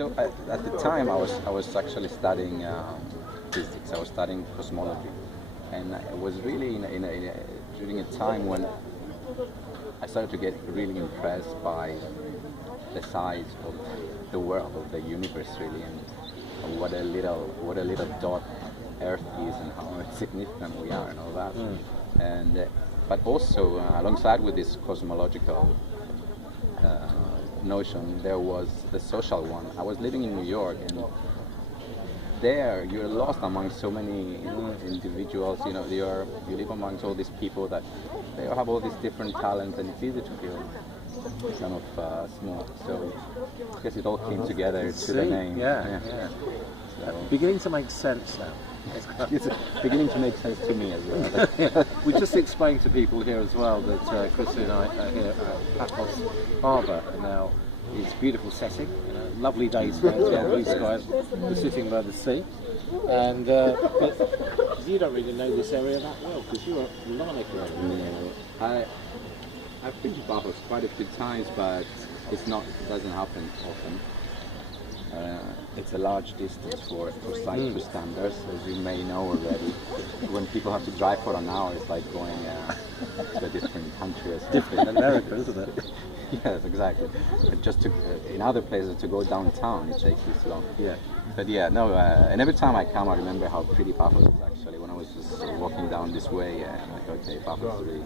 So at the time, I was actually studying physics. I was studying cosmology, and I was really during a time when I started to get really impressed by the size of the world, of the universe, really, and what a little dot Earth is, and how significant we are, and all that. And but also alongside with this cosmological notion, there was the social one. I was living in New York, and there you're lost among so many individuals. You live amongst all these people that they all have all these different talents, and it's easy to feel kind of small. So I guess it all came together to the name. Yeah. So, beginning to make sense now. It's beginning to make sense to me as well. We just explained to people here as well that Chrissie and I are here at Paphos Harbour, and now it's beautiful setting, lovely day today, blue skies, we're sitting by the sea, and but you don't really know this area that well because you're at Larnaca. I've been to Paphos quite a few times, but it doesn't happen often. It's a large distance for Cyprus standards, as you may know already. When people have to drive for an hour, it's like going to a different country. Different America, isn't it? Yes, exactly. Just in other places to go downtown, it takes this long. Yeah. But and every time I come, I remember how pretty Paphos is actually. When I was just walking down this way, I'm like, okay, Paphos is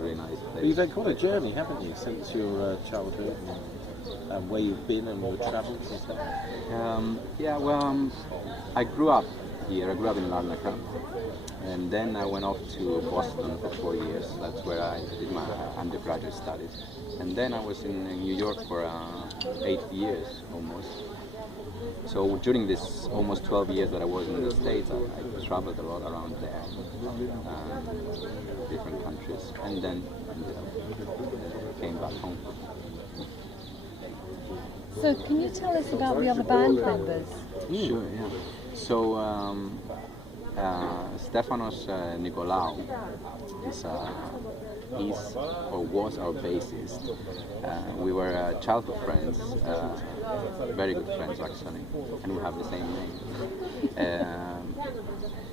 a really nice place. But you've had quite a journey, haven't you, since your childhood? And where you've been and your travels and stuff? I grew up here. I grew up in Larnaca, and then I went off to Boston for 4 years. That's where I did my undergraduate studies. And then I was in New York for 8 years almost. So during this almost 12 years that I was in the States, I traveled a lot around there, different countries, and then came back home. So can you tell us about the other band members? Sure, yeah. So Stefanos Nicolaou is or was our bassist. We were childhood friends, very good friends actually, and we have the same name.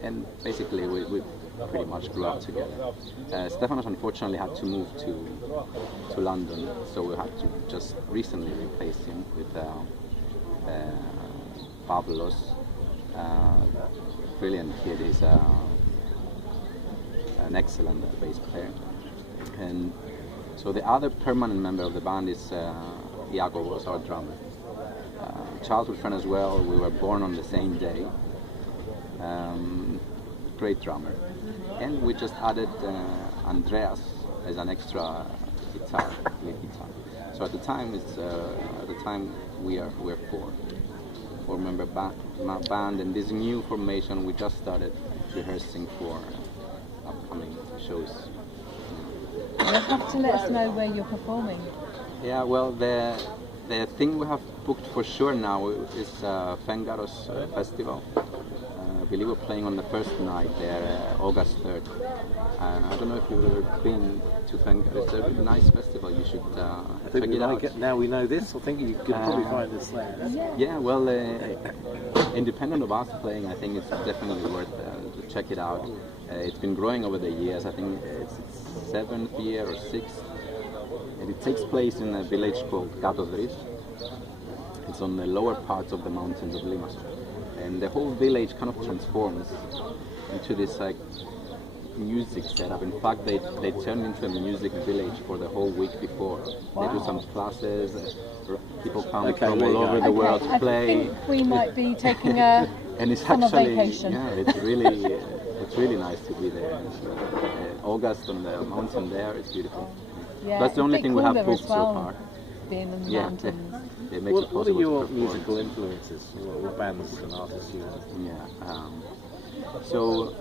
And basically we pretty much grew up together. Stefanos unfortunately had to move to London, so we had to just recently replace him with Pavlos. Brilliant kid. He's an excellent bass player. And so the other permanent member of the band is Iakovos, our drummer. Childhood friend as well. We were born on the same day. Great drummer. And we just added Andreas as an extra guitar, lead guitar. So at the time we're four member band, and this new formation we just started rehearsing for upcoming shows. You'll have to let us know where you're performing. Yeah, well, the thing we have booked for sure now is Fengaros Festival. I believe we're playing on the first night there, August 3rd. I don't know if you've ever been to Fengaros. It's a really nice festival. You should check it out. Now we know this, I think you could probably find us there. Yeah, well, independent of us playing, I think it's definitely worth to check it out. It's been growing over the years. I think it's its 7th year or 6th. And it takes place in a village called Katodris. It's on the lower parts of the mountains of Limassol. And the whole village kind of transforms into this music setup. In fact, they turned into a music village for the whole week before. Wow. They do some classes. People come from all over the world to play. I think we might be taking a and it's summer actually, vacation. Yeah, it's really nice to be there. August on the mountain there, it's beautiful. Yeah, that's the only thing we have booked so far. Being in the mountains. It makes it What are your to musical influences? What bands and artists you have? Yeah. So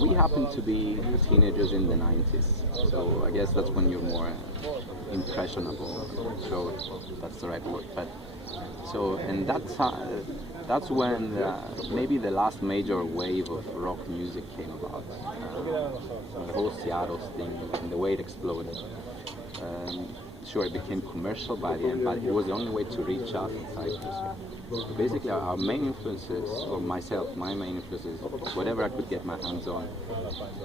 we happen to be teenagers in the 90s. So I guess that's when you're more impressionable. So that's the right word. But so and that's when maybe the last major wave of rock music came about. The whole Seattle thing and the way it exploded. sure, it became commercial by the end, but it was the only way to reach out in Cyprus. So basically, our main influences, or myself, my main influences, whatever I could get my hands on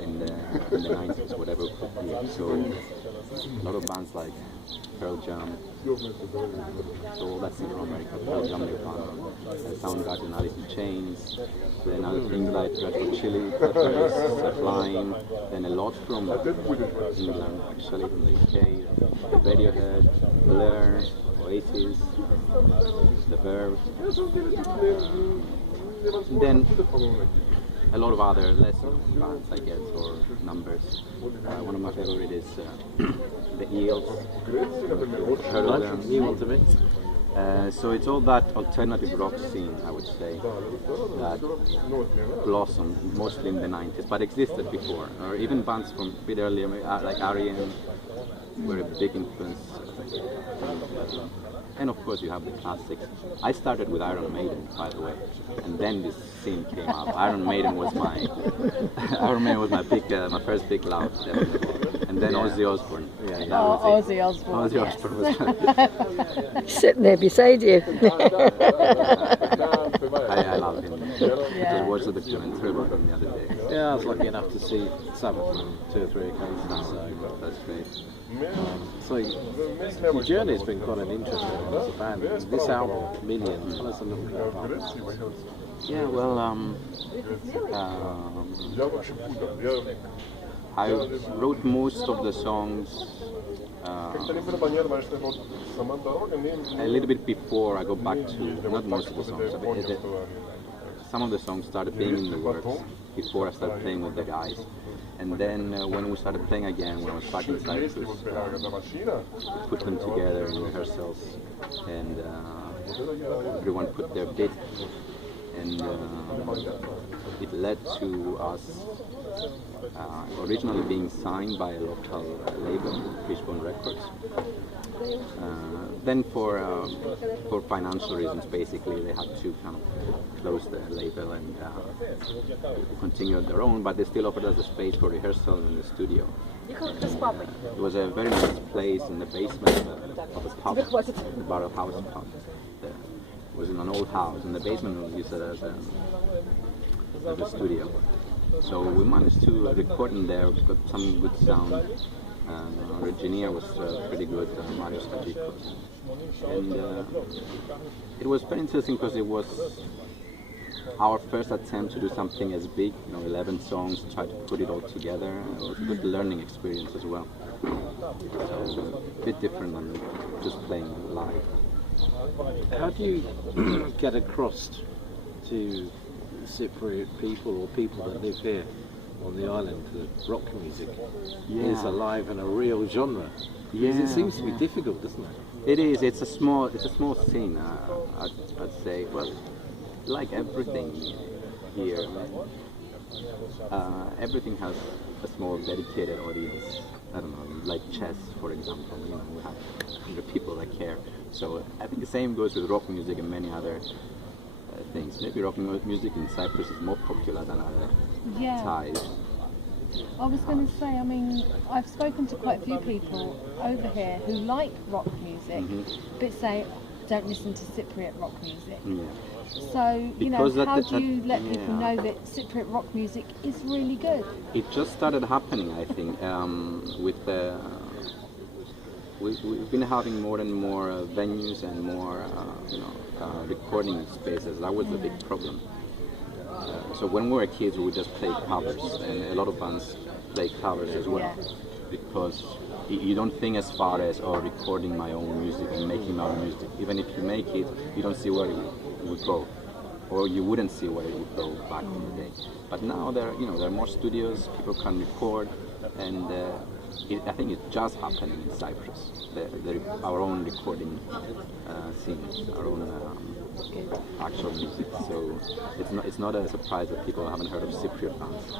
in the 90s, whatever could be. So a lot of bands like Pearl Jam, so all that scene from America, Pearl Jam, Nirvana, Soundgarden, Alice in Chains, then other things like Red Hot Chili Peppers, Sublime, then a lot from England, actually from the UK, Radiohead, Blur, Oasis, The Verve, then a lot of other lesser bands, I guess, or numbers. One of my favorite is the Eels. Heard of them? You want to be? So it's all that alternative rock scene, I would say, that blossomed mostly in the 90s, but existed before. Or even bands from a bit earlier, like R.E.M. were a big influence. And of course you have the classics. I started with Iron Maiden, by the way, and then this scene came up. Iron Maiden was my my first big love, definitely. And then Ozzy Osbourne. Ozzy Osbourne. Ozzy Osbourne was Sitting there beside you. I love him. I watched the documentary about him the other day. Yeah, I was lucky enough to see Sabbath on 2 or 3 occasions, so That's great. so your journey has been quite an interesting one as a band. This album, Million, tell us a little bit about it. Yeah, well, I wrote most of the songs a little bit before I go back to, not most of the songs, some of the songs started being in the works before I started playing with the guys. And then when we started playing again, when I was back in Cyprus, we put them together in rehearsals, and everyone put their bit, and it led to us originally being signed by a local label, Fishbone Records. Then for financial reasons, basically, they had to kind of close the label and continue on their own, but they still offered us a space for rehearsal in the studio. It was a very nice place in the basement of a pub, the Barrel House pub. It was in an old house, and the basement was used as a studio. So we managed to record in there, got some good sound. Our engineer was pretty good, Mario Stagico. And it was very interesting because it was our first attempt to do something as big, 11 songs, try to put it all together. It was a good learning experience as well. So a bit different than just playing live. How do you get across to Cypriot people or people that live here on the island that rock music is alive and a real genre? Because it seems to be difficult, doesn't it? It is. It's a small scene. I'd say. Well, like everything here, everything has a small dedicated audience. I don't know, like chess, for example. We have 100 people that care. So I think the same goes with rock music and many other things. Maybe rock music in Cyprus is more popular than other ties. I was going to say, I mean, I've spoken to quite a few people over here who like rock music, but say don't listen to Cypriot rock music. Yeah. So, how do you let people know that Cypriot rock music is really good? It just started happening, I think, with the... We've been having more and more venues and more, recording spaces. That was the big problem. So when we were kids, we would just play covers, and a lot of bands play covers as well, because you don't think as far as recording my own music and making my own music. Even if you make it, you don't see where it would go, or you wouldn't see where it would go back in the day. But now there are more studios, people can record, and I think it's just happening in Cyprus. Our own recording scene, our own actual music. So it's not a surprise that people haven't heard of Cypriot bands.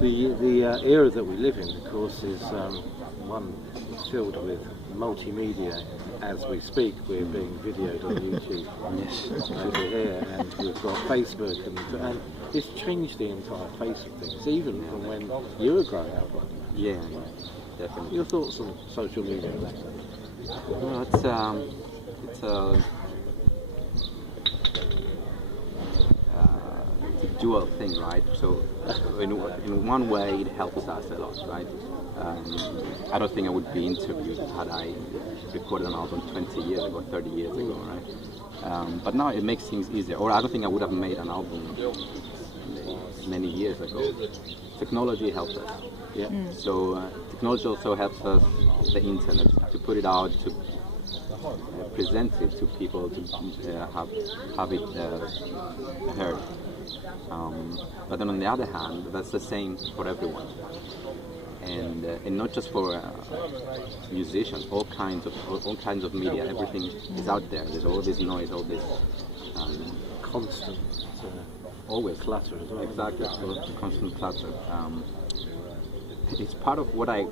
The era that we live in, of course, is one filled with multimedia. As we speak, we're being videoed on YouTube over here, and we've got Facebook, and it's changed the entire face of things, even from when you were growing up. Yeah. definitely. Your thoughts on social media? Well, it's a dual thing, right? So in one way it helps us a lot, right? I don't think I would be interviewed had I recorded an album 20 years ago, 30 years ago, right? But now it makes things easier. Or I don't think I would have made an album many years ago. Technology helps us. Yeah. So technology also helps us, the internet, to put it out, to present it to people, to have it heard. But then on the other hand, that's the same for everyone, and not just for musicians. All kinds of media. Everything is out there. There's all this noise, all this Constant always clutter as well. Exactly, constant clutter. It's part of what I